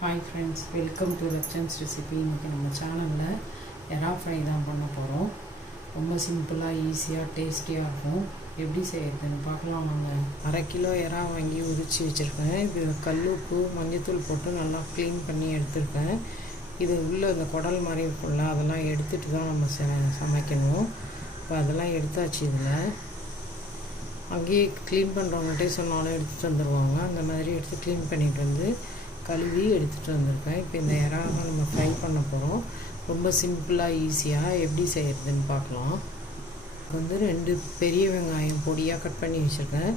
Hi friends, welcome to Rachan's recipe. இன்றைக்கி நம்ம சேனலில் எறா ஃப்ரை தான் பண்ண போகிறோம். ரொம்ப சிம்பிளாக, ஈஸியாக, டேஸ்டியாக இருக்கும். எப்படி செய்யறதுன்னு பார்க்கலாம். நாங்கள் 1/2 கிலோ எறா வாங்கி உரித்து வச்சுருக்கேன். இது கல் உப்பு மஞ்சத்தூள் போட்டு நல்லா க்ளீன் பண்ணி எடுத்துருக்கேன். இது உள்ளே இந்த குடல் மாதிரி இருக்கும்ல, அதெல்லாம் எடுத்துகிட்டு தான் நம்ம சமைக்கணும். இப்போ அதெல்லாம் எடுத்தாச்சு. இதில் அங்கேயே க்ளீன் பண்ணுறவங்கள்ட்டே சொன்னாலும் எடுத்துகிட்டு வந்துடுவாங்க. அந்த மாதிரி எடுத்து க்ளீன் பண்ணிட்டு வந்து கழுவி எடுத்துகிட்டு வந்திருக்கேன். இப்போ இந்த எறாவை நம்ம ஃப்ரை பண்ண போகிறோம். ரொம்ப சிம்பிளாக, ஈஸியாக எப்படி செய்கிறதுன்னு பார்க்கலாம். வந்து 2 பெரிய வெங்காயம் பொடியாக கட் பண்ணி வச்சுருக்கேன்.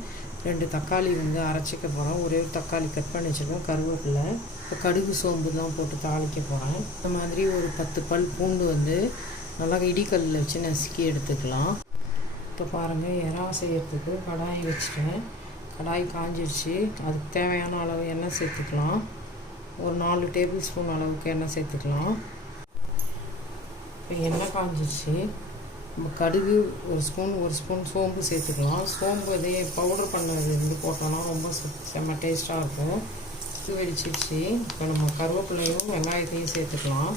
2 தக்காளி வந்து அரைச்சிக்க போகிறோம். ஒரே ஒரு தக்காளி கட் பண்ணி வச்சுருக்கேன். கருவேப்பிலை, இப்போ கடுகு சோம்பு தான் போட்டு தாளிக்க போகிறேன். இந்த மாதிரி ஒரு 10 பல் பூண்டு வந்து நல்லா இடிக்கல்லில் வச்சு நசுக்கி எடுத்துக்கலாம். இப்போ பாருங்கள், எறா செய்கிறதுக்கு கடாய் வச்சுட்டேன். கடாய் காஞ்சிடுச்சு. அதுக்கு தேவையான அளவு எண்ணெய் சேர்த்துக்கலாம். ஒரு 4 டேபிள் ஸ்பூன் அளவுக்கு எண்ணெய் சேர்த்துக்கலாம். இப்போ எண்ணெய் காஞ்சிடுச்சு. நம்ம கடுகு ஒரு ஸ்பூன் சோம்பு சேர்த்துக்கலாம். சோம்பு இதே பவுடர் பண்ணது இருந்து போட்டோன்னா ரொம்ப செம்ம டேஸ்ட்டாக இருக்கும். இது வெடிச்சிடுச்சு. இப்போ நம்ம கருவேப்பிலையும் வெங்காயத்தையும் சேர்த்துக்கலாம்.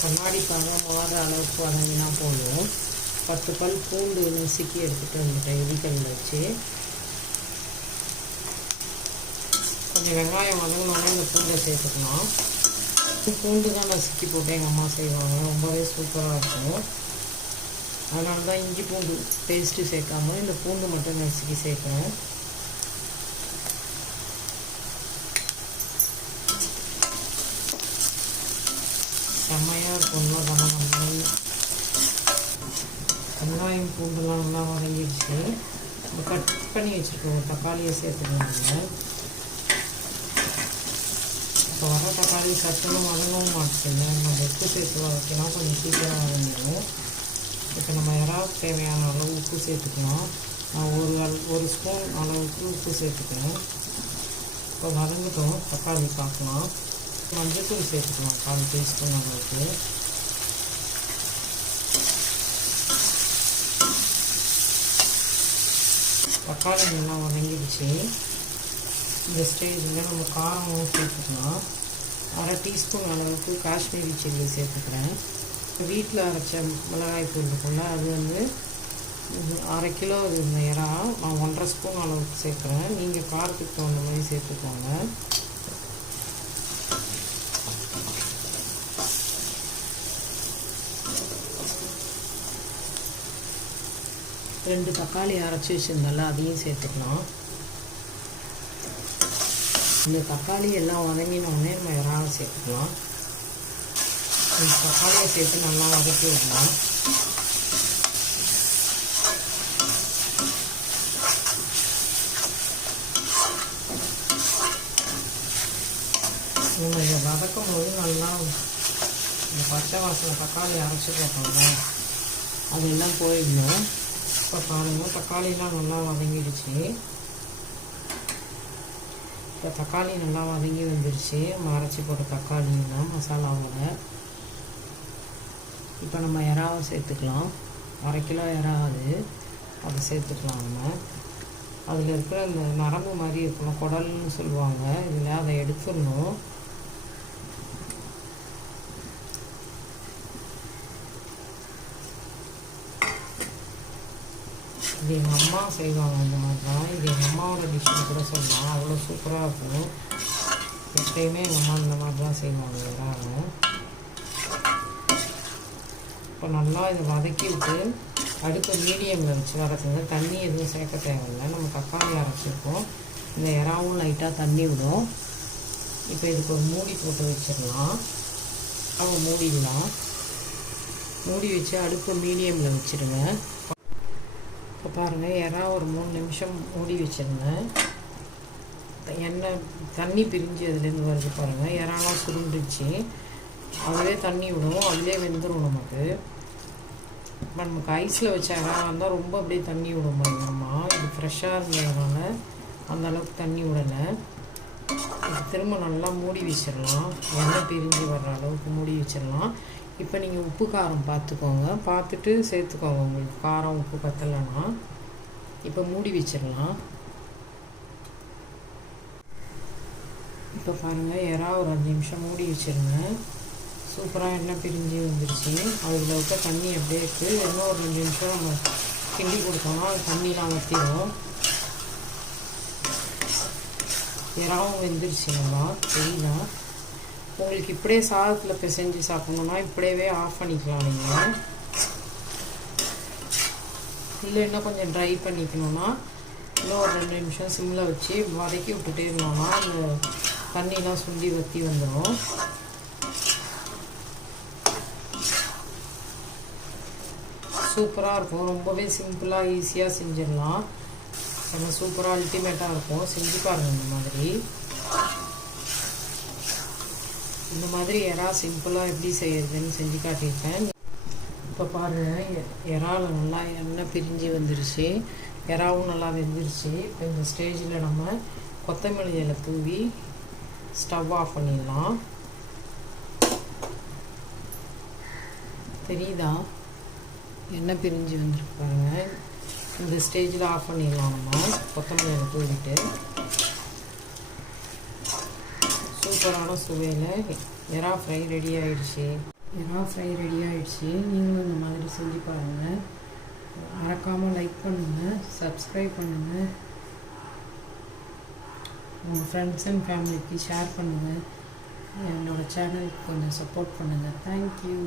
கண்ணாடி பழம் மாற அளவுக்கு வதங்கினா போதும். 10 பல் பூண்டு நசுக்கி எடுத்துகிட்டு வந்துட்டேன் இடிக்கல்லில் வச்சு. கொஞ்சம் வெங்காயம் வதங்கினாலும் இந்த பூண்டை சேர்த்துக்கலாம். பூண்டு தான் நசுக்கி போட்டு எங்கள் அம்மா செய்வாங்க. ரொம்பவே சூப்பராக இருக்கும். அதனால தான் இஞ்சி பூண்டு பேஸ்ட்டு சேர்க்காம இந்த பூண்டு மட்டும் நசுக்கி சேர்க்குறேன். செம்மையாக இருக்கும். வெங்காயம் பூண்டுலாம் நல்லா வதங்கிடுச்சு. இப்போ கட் பண்ணி வச்சுருக்கோம் ஒரு தக்காளியை சேர்த்துக்கலாங்க. இப்போ வர தக்காளி சட்டுன்னு வதங்கவும் மாட்டேங்குது. நம்ம உப்பு சேர்த்து வைக்கலாம், கொஞ்சம் சீக்கிரம் வதங்கிடும். இப்போ நம்ம எறாவுக்கு தேவையான அளவு உப்பு சேர்த்துக்கலாம். நான் ஒரு ஸ்பூன் அளவுக்கு உப்பு சேர்த்துக்கிறேன். இப்போ வதங்கிட்டோம். தக்காளி பார்க்கலாம். மஞ்சத்தூள் சேர்த்துக்கலாம் 1/4 டீஸ்பூன் அளவுக்கு. தக்காளி நல்லா வதங்கிடுச்சு. இந்த ஸ்டேஜில் நம்ம காரமும் சேர்த்துக்கலாம். 1/2 டீஸ்பூன் அளவுக்கு காஷ்மீரி சில்லி சேர்த்துக்கிறேன். வீட்டில் அரைச்ச மிளகாய் தூள் இருக்குல்ல, அது வந்து 1/2 கிலோ இந்த எறா நான் 1/2 ஸ்பூன் அளவுக்கு சேர்க்குறேன். நீங்கள் காரத்துக்கு தகுந்த மாதிரி சேர்த்துக்கோங்க. ரெண்டு தக்காளி அரைச்சி வச்சுருந்தால அதையும் சேர்த்துக்கலாம். இந்த தக்காளி எல்லாம் வதங்கினோடனே நம்ம எறாவை சேர்த்துக்கலாம். இந்த தக்காளியை சேர்த்து நல்லா வதக்கி விடலாம். நம்ம இதை வதக்கும் போது நல்லா இந்த பச்சை வாசனை தக்காளி அரைச்சி போட்டோம்ல, அதெல்லாம் போயிடணும். இப்போ பாருங்கள், தக்காளிலாம் நல்லா வதங்கிடுச்சு. இப்போ தக்காளி நல்லா வதங்கி வந்துடுச்சு. நம்ம அரைச்சி போட்ட தக்காளிலாம் மசாலாவோட. இப்போ நம்ம எறாவை சேர்த்துக்கலாம். 1/2 கிலோ எறா அதை சேர்த்துக்கலாம். நம்ம அதில் இருக்கிற இந்த நரம்பு மாதிரி இருக்கணும், குடல்னு சொல்லுவாங்க. இதில் அதை எடுத்துடணும். இது எங்கள் அம்மா செய்வாங்க இந்த மாதிரி தான். இது எங்கள் அம்மாவோட டிஷ்ஷுன்னு கூட சொல்லலாம். அவ்வளோ சூப்பராக இருக்கும். எப்பயுமே எங்கள் அம்மா இந்த மாதிரி தான் செய்வாங்க எறாவை. இப்போ நல்லா இதை வதக்கி விட்டு அடுப்பு மீடியமில் வச்சு வதக்குங்க. தண்ணி எதுவும் சேர்க்க தேவையில்லை. நம்ம தக்காளி அரைச்சிருக்கோம். இந்த எறாவும் லைட்டாக தண்ணி விடும். இப்போ இதுக்கு ஒரு மூடி போட்டு வச்சிடலாம். மூடிடலாம். மூடி வச்சு அடுப்பு மீடியமில் வச்சுருங்க. இப்போ பாருங்கள், எறா ஒரு 3 நிமிஷம் மூடி வச்சுருந்தேன். எண்ணெய் தண்ணி பிரிஞ்சு அதுலேருந்து வருது பாருங்கள். எறாலாம் சுருண்டுச்சு. அதுவே தண்ணி விடும், அதுலேயே வெந்துடும் நமக்கு. இப்போ நமக்கு ஐஸில் வச்ச எறா இருந்தால் ரொம்ப அப்படியே தண்ணி விடும் பாருங்கம்மா. இது ஃப்ரெஷ்ஷாக இருந்ததுனால அந்தளவுக்கு தண்ணி விடலை. இது திரும்ப நல்லா மூடி வச்சிடலாம். எண்ணெய் பிரிஞ்சு வர்ற அளவுக்கு மூடி வச்சிடலாம். இப்போ நீங்கள் உப்பு காரம் பார்த்துக்கோங்க, பார்த்துட்டு சேர்த்துக்கோங்க. உங்களுக்கு காரம் உப்பு பத்தலைன்னா இப்போ மூடி வச்சிடலாம். இப்போ பாருங்கள், எறா ஒரு 5 நிமிஷம் மூடி வச்சுருங்க. சூப்பராக எண்ணெய் பிரிஞ்சு வந்துருச்சு. அதில் இருக்க தண்ணி அப்படியே இருக்குது. இன்னும் ஒரு 2 நிமிஷம் நம்ம கிண்டி கொடுத்தோம்னா அது தண்ணிலாம் வற்றிடும். எறாவும் வெந்துருச்சு. நல்லா தெரியுதா? உங்களுக்கு இப்படியே சாதத்தில் பிசைஞ்சு சாப்பிட்ணுன்னா இப்படியே ஆஃப் பண்ணிக்கலாம். நீங்கள் இல்லை இன்னும் கொஞ்சம் ட்ரை பண்ணிக்கணுன்னா இன்னும் ஒரு 2 நிமிஷம் சிம்மில் வச்சு வதக்கி விட்டுட்டே இருந்தோம்னா அந்த தண்ணிலாம் சுண்டி வற்றி வந்துடும். சூப்பராக இருக்கும். ரொம்பவே சிம்பிளாக ஈஸியாக செஞ்சிடலாம். நம்ம சூப்பராக அல்டிமேட்டாக இருக்கும். செஞ்சு பாருங்கள். இந்த மாதிரி எறா சிம்பிளாக எப்படி செய்யறதுன்னு செஞ்சு காட்டியிருக்கேன். இப்போ பாருங்கள், எறாவில் நல்லா எண்ணெய் பிரிஞ்சு வந்துருச்சு. எறாவும் நல்லா வெந்துருச்சு. இப்போ இந்த ஸ்டேஜில் நம்ம கொத்தமல்லி இலை தூவி ஸ்டவ் ஆஃப் பண்ணிடலாம். தெரியுதா? எண்ணெய் பிரிஞ்சு வந்துருக்கு பாருங்கள். இந்த ஸ்டேஜில் ஆஃப் பண்ணிடலாம். நம்ம கொத்தமல்லி இலை தூவிட்டு சூப்பரான சுவையில் எறா ஃப்ரை ரெடி ஆகிடுச்சு. எறா ஃப்ரை ரெடி ஆகிடுச்சு. நீங்களும் இந்த மாதிரி செஞ்சு பாருங்கள். மறக்காமல் லைக் பண்ணுங்கள், சப்ஸ்கிரைப் பண்ணுங்கள், உங்கள் ஃப்ரெண்ட்ஸ் அண்ட் ஃபேமிலிக்கு ஷேர் பண்ணுங்கள். என்னோடய சேனலுக்கு கொஞ்சம் சப்போர்ட் பண்ணுங்கள். தேங்க்யூ.